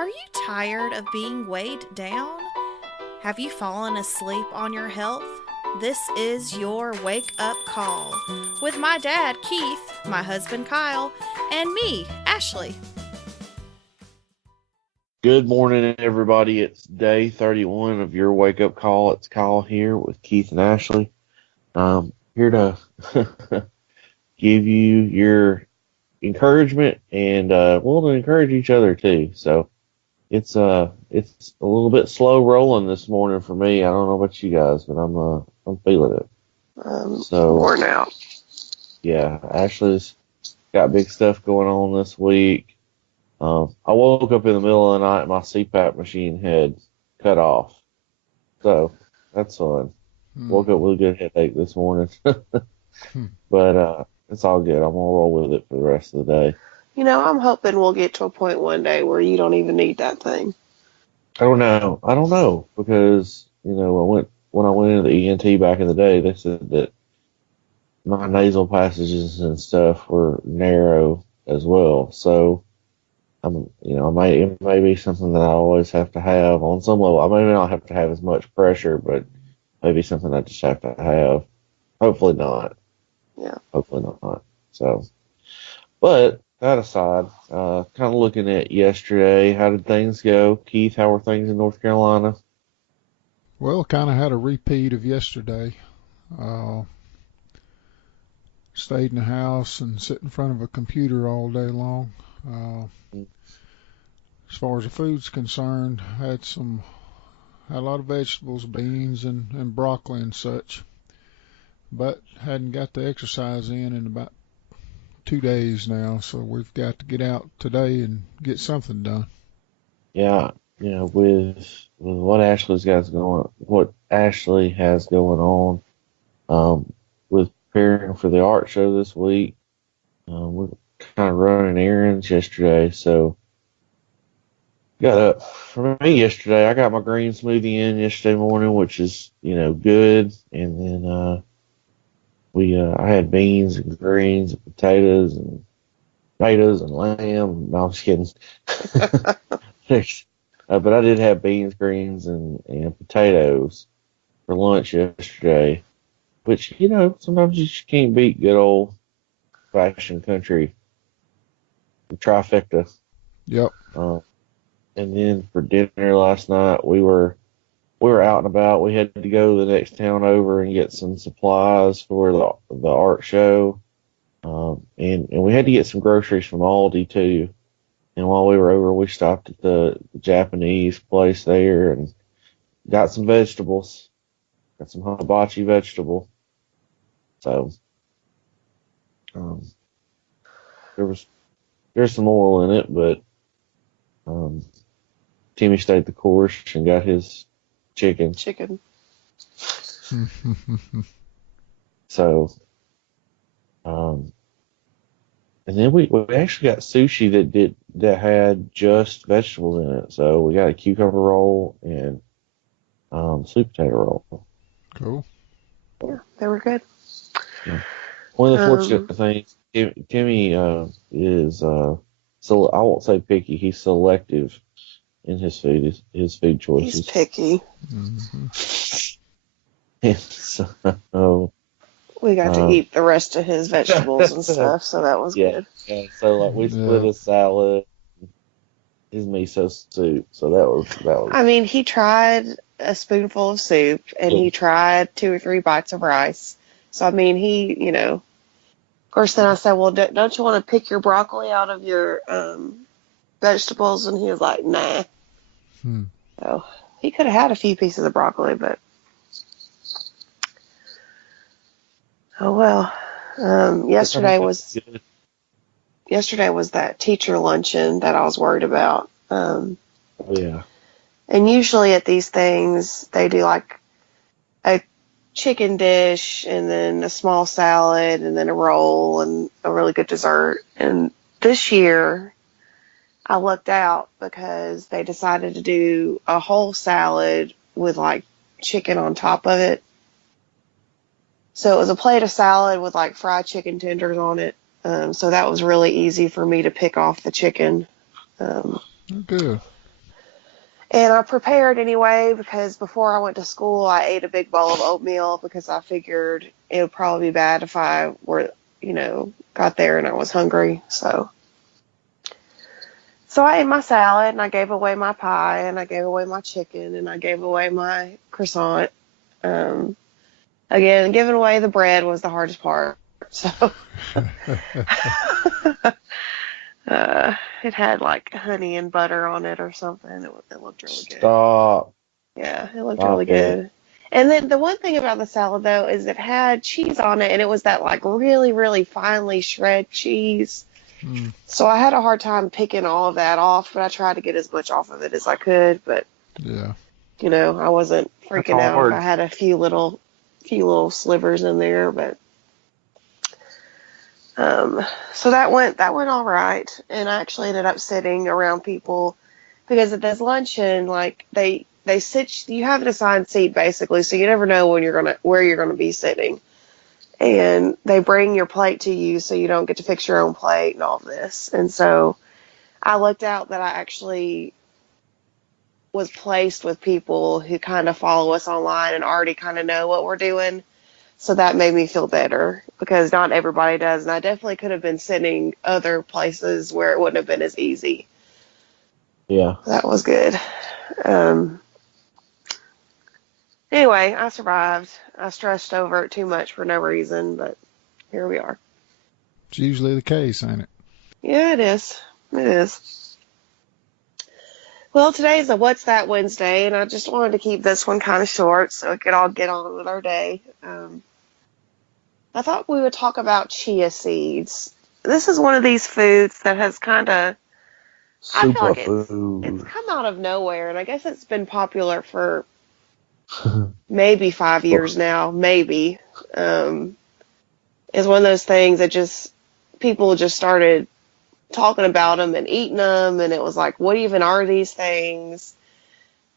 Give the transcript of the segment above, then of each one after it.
Are you tired of being weighed down? Have you fallen asleep on your health? This is your wake up call with my dad, Keith, my husband, Kyle, and me, Ashley. Good morning, everybody. It's day 31 of your wake up call. It's Kyle here with Keith and Ashley. Here to give you your encouragement and we'll encourage each other too. So it's a little bit slow rolling this morning for me. I don't know about you guys, but I'm feeling it. So Worn out. yeah, Ashley's got big stuff going on this week. I woke up in the middle of the night, my CPAP machine had cut off. So that's fun. Woke up with a good headache this morning. But it's all good. I'm gonna roll with it for the rest of the day. You know, I'm hoping we'll get to a point one day where you don't even need that thing. I don't know because when I went into the ENT back in the day, they said that my nasal passages and stuff were narrow as well. So it may be something that I always have to have on some level. I may not have to have as much pressure, but maybe something I just have to have. Hopefully not. Yeah. Hopefully not. So, but that aside, kind of looking at yesterday, how did things go? Keith, how were things in North Carolina? Well, kind of had a repeat of yesterday. Stayed in the house and sit in front of a computer all day long. As far as the food's concerned, had a lot of vegetables, beans, and broccoli and such, but hadn't got the exercise in about 2 days now, so we've got to get out today and get something done. Yeah, with what Ashley has going on, with preparing for the art show this week, we're kind of running errands yesterday, so got up for me yesterday. I got my green smoothie in yesterday morning, which is good, and then I had beans and greens and potatoes and lamb. No, I'm just kidding. But I did have beans, greens, and potatoes for lunch yesterday, which sometimes you just can't beat good old fashioned country trifecta. Yep. And then for dinner last night, we were out and about. We had to go to the next town over and get some supplies for the art show, and we had to get some groceries from Aldi too. And while we were over, we stopped at the Japanese place there and got some vegetables, got some hibachi vegetable. So there's some oil in it, but Timmy stayed the course and got his chicken. So, and then we actually got sushi that had just vegetables in it. So we got a cucumber roll and sweet potato roll. Cool. Yeah, they were good. Yeah. One of the fortunate things, Timmy is so I won't say picky. He's selective in his food choices. He's picky. Mm-hmm. And so we got to eat the rest of his vegetables and stuff, so that was good. Yeah, so we split his salad, his miso soup, so that was. I mean, he tried a spoonful of soup, and he tried 2 or 3 bites of rice. So, I mean, he, of course, then I said, well, don't you want to pick your broccoli out of your vegetables? And he was like, nah. So he could have had a few pieces of broccoli, but oh well. Yesterday was that teacher luncheon that I was worried about. Yeah. And usually at these things, they do like a chicken dish and then a small salad and then a roll and a really good dessert. And this year, I lucked out because they decided to do a whole salad with like chicken on top of it. So it was a plate of salad with like fried chicken tenders on it. So that was really easy for me to pick off the chicken. Good. And I prepared anyway because before I went to school, I ate a big bowl of oatmeal because I figured it would probably be bad if I were, got there and I was hungry. So I ate my salad and I gave away my pie and I gave away my chicken and I gave away my croissant. Um, Again, giving away the bread was the hardest part. So it had like honey and butter on it or something. It looked really good. Stop. Yeah, it looked really Stop it. good. And then the one thing about the salad though is it had cheese on it and it was that like really, really finely shred cheese. Mm. So I had a hard time picking all of that off, but I tried to get as much off of it as I could. But Yeah. I wasn't That's freaking out if hard. I had a few little slivers in there. But so that went all right. And I actually ended up sitting around people because at this luncheon, like they sit, you have an assigned seat basically, so you never know where you're gonna be sitting. And they bring your plate to you, so you don't get to fix your own plate and all of this. And so I looked out that I actually was placed with people who kind of follow us online and already kind of know what we're doing. So that made me feel better because not everybody does. And I definitely could have been sitting other places where it wouldn't have been as easy. Yeah. That was good. Um, Anyway, I survived. I stressed over it too much for no reason, but here we are. It's usually the case, ain't it? Yeah, it is. It is. Well, today's a What's That Wednesday, and I just wanted to keep this one kind of short so we could all get on with our day. I thought we would talk about chia seeds. This is one of these foods that has kind of, I feel like it's Superfood. come out of nowhere, and I guess it's been popular for maybe 5 years now, maybe. It's one of those things that just people just started talking about them and eating them, and it was like, what even are these things?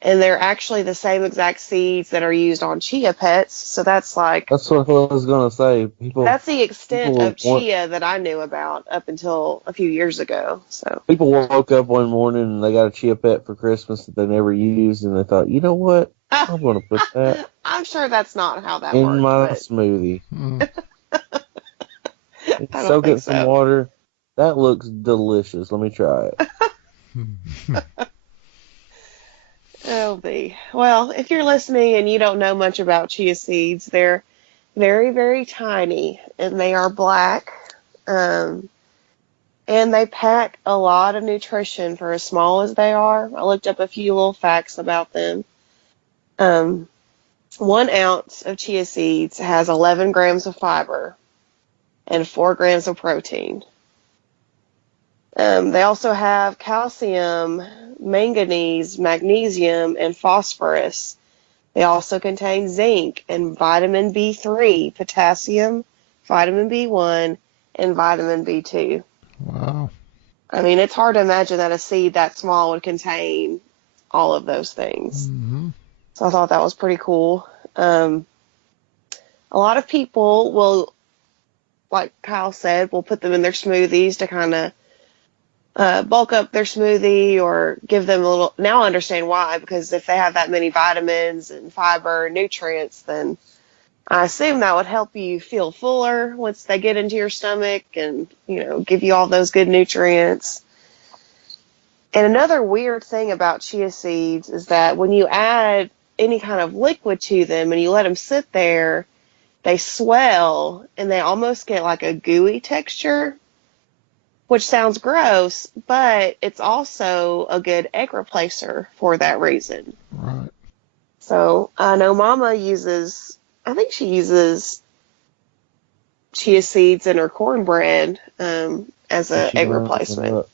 And they're actually the same exact seeds that are used on chia pets. So that's like, That's what I was gonna say. that's the extent of People chia that I knew about up until a few years ago. So people woke up one morning and they got a chia pet for Christmas that they never used, and they thought, you know what? I'm gonna put that I'm sure that's not how that in worked, my but smoothie. Mm. I don't Soak it in think some so. water. That looks delicious. Let me try it. Oh, well, if you're listening and you don't know much about chia seeds, they're very, very tiny and they are black. Um, and they pack a lot of nutrition for as small as they are. I looked up a few little facts about them. Um, 1 ounce of chia seeds has 11 grams of fiber and 4 grams of protein. They also have calcium, manganese, magnesium, and phosphorus. They also contain zinc and vitamin B3, potassium, vitamin B1, and vitamin B2. Wow. I mean, it's hard to imagine that a seed that small would contain all of those things. Mm-hmm. So I thought that was pretty cool. A lot of people will, like Kyle said, will put them in their smoothies to kind of bulk up their smoothie or give them a little. Now I understand why, because if they have that many vitamins and fiber and nutrients, then I assume that would help you feel fuller once they get into your stomach and, give you all those good nutrients. And another weird thing about chia seeds is that when you add any kind of liquid to them and you let them sit there, they swell and they almost get like a gooey texture, which sounds gross, but it's also a good egg replacer for that reason. Right. So I know Mama I think she uses chia seeds in her cornbread as And an she egg grinds them replacement. up.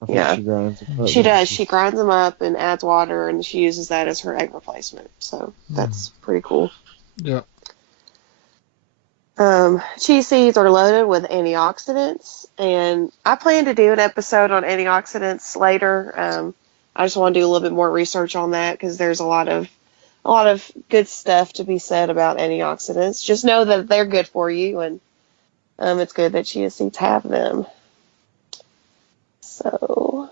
I think Yeah, she grinds them up. she doesn't does. She grinds them up and adds water, and she uses that as her egg replacement. So that's pretty cool. Yeah. Chia seeds are loaded with antioxidants, and I plan to do an episode on antioxidants later. I just want to do a little bit more research on that because there's a lot of good stuff to be said about antioxidants. Just know that they're good for you, and it's good that chia seeds have them. So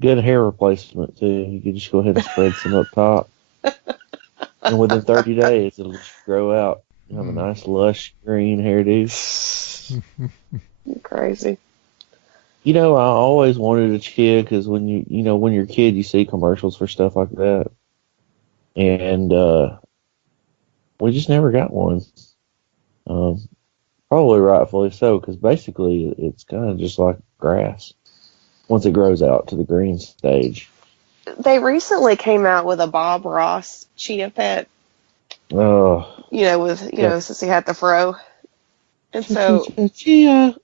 Good hair replacement too. You could just go ahead and spread some up top, and within 30 days it'll just grow out. You have a Mm. nice lush green hairdo. You're crazy. You know, I always wanted a Chia because when you're a kid, you see commercials for stuff like that, and we just never got one. Um, Probably rightfully so, because basically it's kind of just like grass once it grows out to the green stage. They recently came out with a Bob Ross Chia Pet, Oh, yeah. since he had the fro. And so Chia.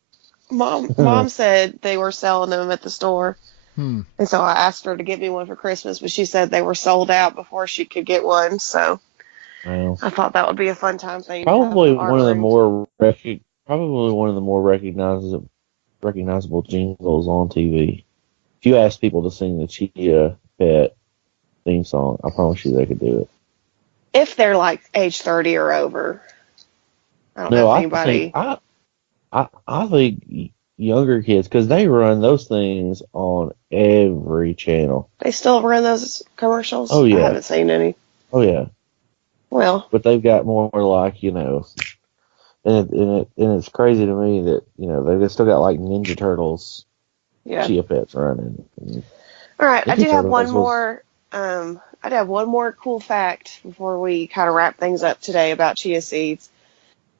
mom said they were selling them at the store. Hmm. And so I asked her to get me one for Christmas, but she said they were sold out before she could get one. So Well, I thought that would be a fun time thing to have in probably the one art of the room. probably one of the more recognizable jingles on TV. If you ask people to sing the Chia Pet theme song, I promise you they could do it. If they're like age 30 or over. I don't know No, if I think anybody. I think younger kids because they run those things on every channel. They still run those commercials? Oh I yeah, haven't seen any. oh yeah. Well, But they've got more like and it's crazy to me that they've still got like Ninja Turtles yeah. Chia Pets running. And All right, I Ninja do have one Turtles was more. I do have one more cool fact before we kind of wrap things up today about chia seeds.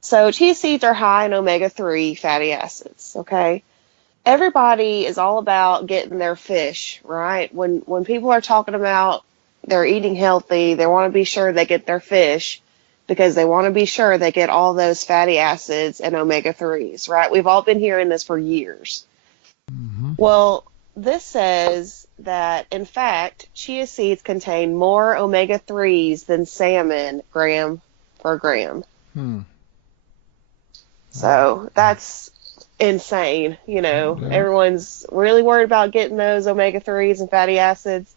So chia seeds are high in omega-3 fatty acids. Okay, everybody is all about getting their fish right. When people are talking about they're eating healthy, they want to be sure they get their fish because they want to be sure they get all those fatty acids and omega-3s. Right? We've all been hearing this for years. Mm-hmm. Well, this says that, in fact, chia seeds contain more omega-3s than salmon gram per gram. Hmm. So that's insane. Yeah. Everyone's really worried about getting those omega-3s and fatty acids,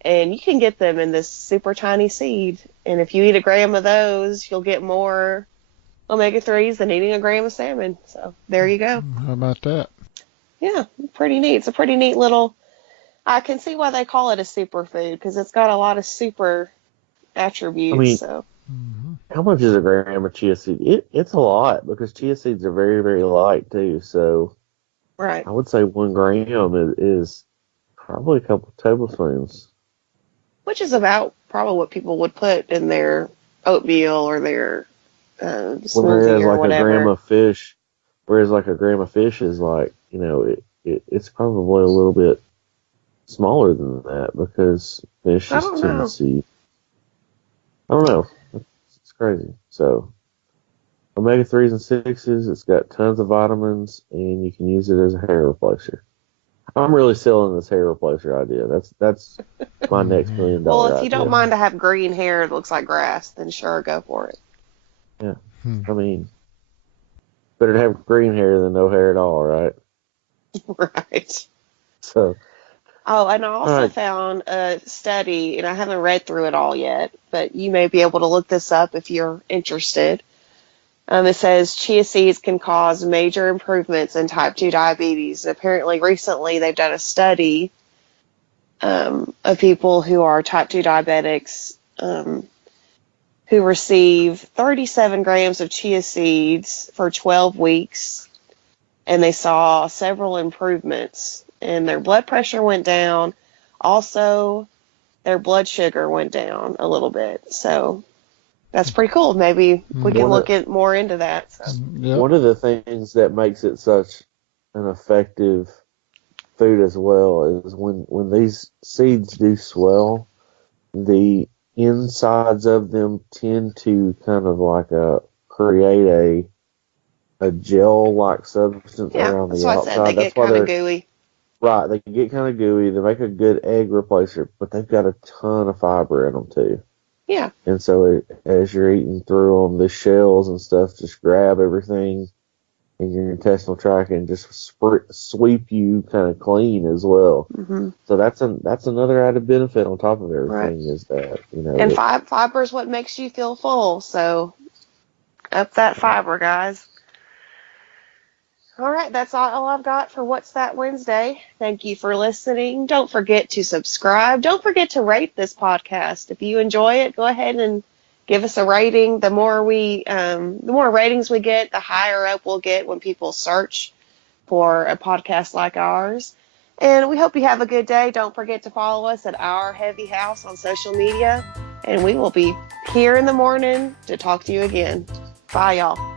and you can get them in this super tiny seed. And if you eat a gram of those, you'll get more omega-3s than eating a gram of salmon. So there you go. How about that? Yeah, pretty neat. It's a pretty neat little. I can see why they call it a superfood because it's got a lot of super I attributes. mean, So Mm-hmm. how much is a gram of chia seed? It's a lot because chia seeds are very, very light too. So right. I would say 1 gram is probably a couple tablespoons. Which is about probably what people would put in their oatmeal or their smoothie Whereas or like a gram whatever. of fish, whereas like a gram of fish is like, it's probably a little bit smaller than that because fish I is don't tend to know. see. I don't know. It's crazy. So omega threes and sixes, it's got tons of vitamins, and you can use it as a hair replacer. I'm really selling this hair replacer idea. That's my next Mm-hmm. million Well, dollar if you don't idea. mind to have green hair that looks like grass, then sure, go for it. Yeah, Hmm. I mean, better to have green hair than no hair at all, right? Right. So, Oh, and I all also right, found a study, and I haven't read through it all yet, but you may be able to look this up if you're interested. It says chia seeds can cause major improvements in type 2 diabetes. And apparently, recently they've done a study of people who are type 2 diabetics who receive 37 grams of chia seeds for 12 weeks, and they saw several improvements. And their blood pressure went down. Also, their blood sugar went down a little bit. So that's pretty cool. Maybe we can one look of at more into that. So. Yep. one of the things that makes it such an effective food as well is when these seeds do swell, the insides of them tend to kind of like create a gel like substance Yeah, around that's the why I said they outside. That's get why kind of they're gooey. right. They can get kind of gooey. They make a good egg replacer, but they've got a ton of fiber in them too. Yeah. And so as you're eating through them, the shells and stuff just grab everything in your intestinal tract and just sweep you kind of clean as well. Hmm. So that's another added benefit on top of Right. everything is that And fiber is what makes you feel full. So up that fiber, guys. All right, that's all I've got for What's That Wednesday. Thank you for listening. Don't forget to subscribe. Don't forget to rate this podcast. If you enjoy it, go ahead and give us a rating. The more ratings we get, the higher up we'll get when people search for a podcast like ours. And we hope you have a good day. Don't forget to follow us at Our Heavy House on social media. And we will be here in the morning to talk to you again. Bye, y'all.